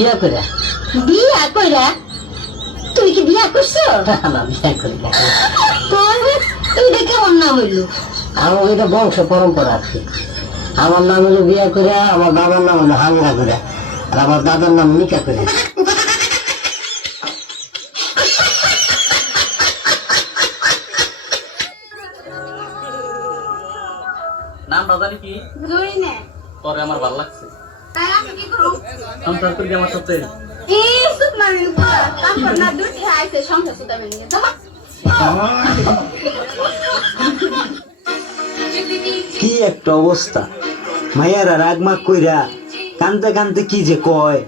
বিয়া করে বিয়া কইরা তুই কি বিয়া করছো? না বিয়া করি না। তোর এটা কেমন নাম হইলো? আমার এটা বংশ পরম্পরা আছে। আমার নাম হলো বিয়া করে, আমার বাবার নাম হলো হাঙ্গা করে, আর আমার দাদার নাম নিকা করে। নাম বাজারে কি জুই না পরে আমার ভালো লাগছে। তাই আমি কি করব? সংসার করি আমার সাথে এই সুত মারিন তো তারপর না দুটি আইছে সংসার সুতা মেনে তো কি একটা অবস্থা, মাইয়ারা রাগমাগ কইরা কানতে কানতে কি যে কয়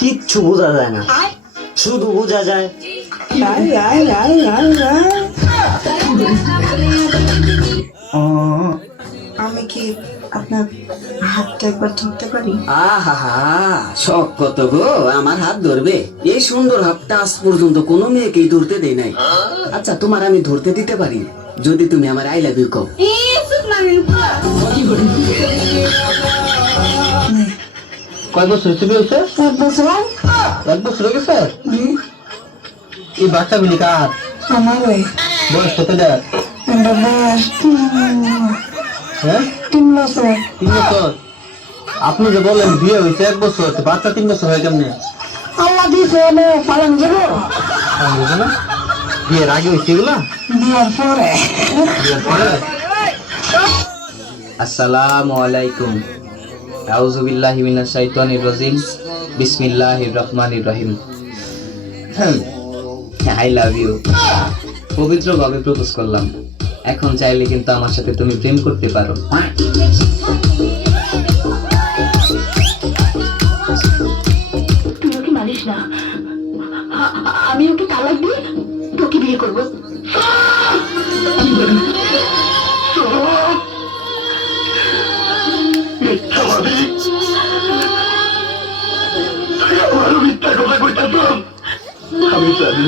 কিচ্ছু বোঝা যায় না, শুধু বোঝা যায় আই আই আই আই আই। ও আমি কি আপনার হাতটা একবার ধরতে পারি? আহা শখ কত গো, আমার হাত ধরবে? এই সুন্দর হাতটা আজ পর্যন্ত কোনো মেয়েকেই ধরতে দেই নাই। আচ্ছা তোমার আমি ধরতে দিতে পারি যদি তুমি আমার আই লাভ ইউ কও। এই সুত মারিন তো কয় বছর হয়েছে বিয়ে হয়েছে? এক বছর হয়ে গেছে। এই বাচ্চা গুলি কার? আমার ওই বয়স কত দেখ? বয়স হ্যাঁ 3 বছর। 3 বছর। আপনি যে বলেন বিয়ে হয়েছে 1 বছর, বাচ্চা 3 বছর হয় কেমনে? আল্লাহ দিছে পালন যাবো আমি বুঝি না। বিয়ের আগে হয়েছে এগুলা? বিয়ার পরে। বিয়ের পরে? আসসালামু আলাইকুম। আউযু বিল্লাহি মিনাশ শাইতানির রাজিম। বিসমিল্লাহির রহমানির রহিম। I love you. পবিত্রভাবে প্রপোজ করলাম। এখন চাইলে কিন্তু আমার সাথে তুমি প্রেম করতে পারো। তুই ওকে মারিস না, আমি ওকে তালাক দিয়ে তোকে বিয়ে করবো। আমি জানি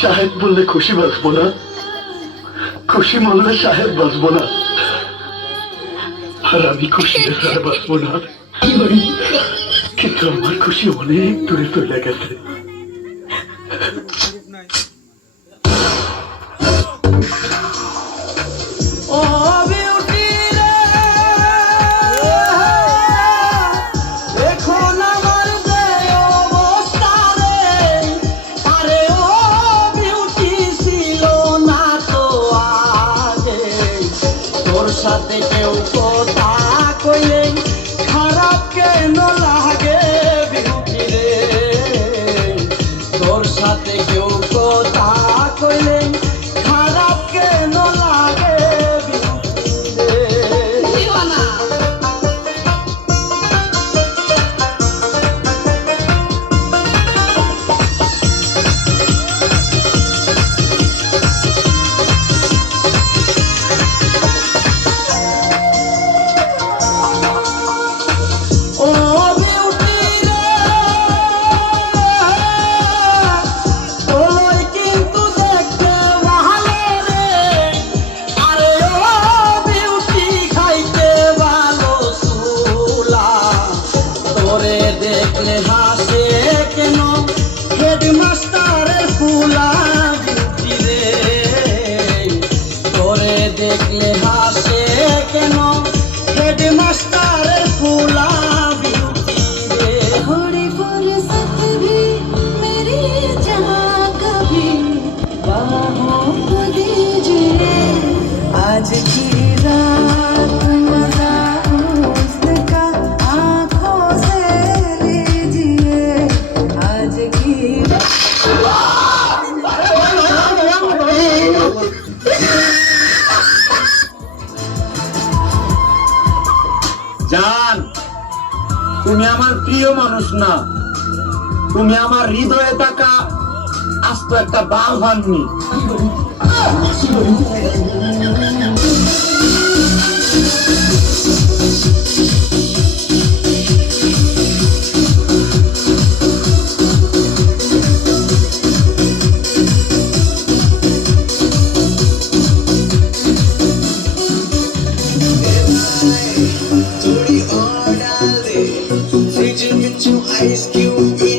সাহেব বললে খুশি বাঁচবো না, খুশি বললে সাহেব বাঁচবো না, আর আমি খুশি ছাড়া বাঁচবো না। কিন্তু আমার খুশি অনেক দূরে চলে গেছে। সাথে কেউ কথা কইলে খারাপ কেন লাগে বিউটি রে, তোর সাথে কেউ কথা কইলে খারাপ কেন লাগে বিউটি রে। দেখলে হাসে কেন হেডমাস্টারের ফুলা বিউটি রে, তোরে দেখলে হাসে কেন হেডমাস্টারের ফুলা বিউটি রে। थोड़ी फुर्सत भी मेरी जहाँ कभी बाहों को दीजिए, आज की रात मजा उसका आँखों से लीजिए, आज की জান, তুমি আমার প্রিয় মানুষ না, তুমি আমার হৃদয়ে থাকা আস্ত একটা বাল ভাঙনি। Ice you.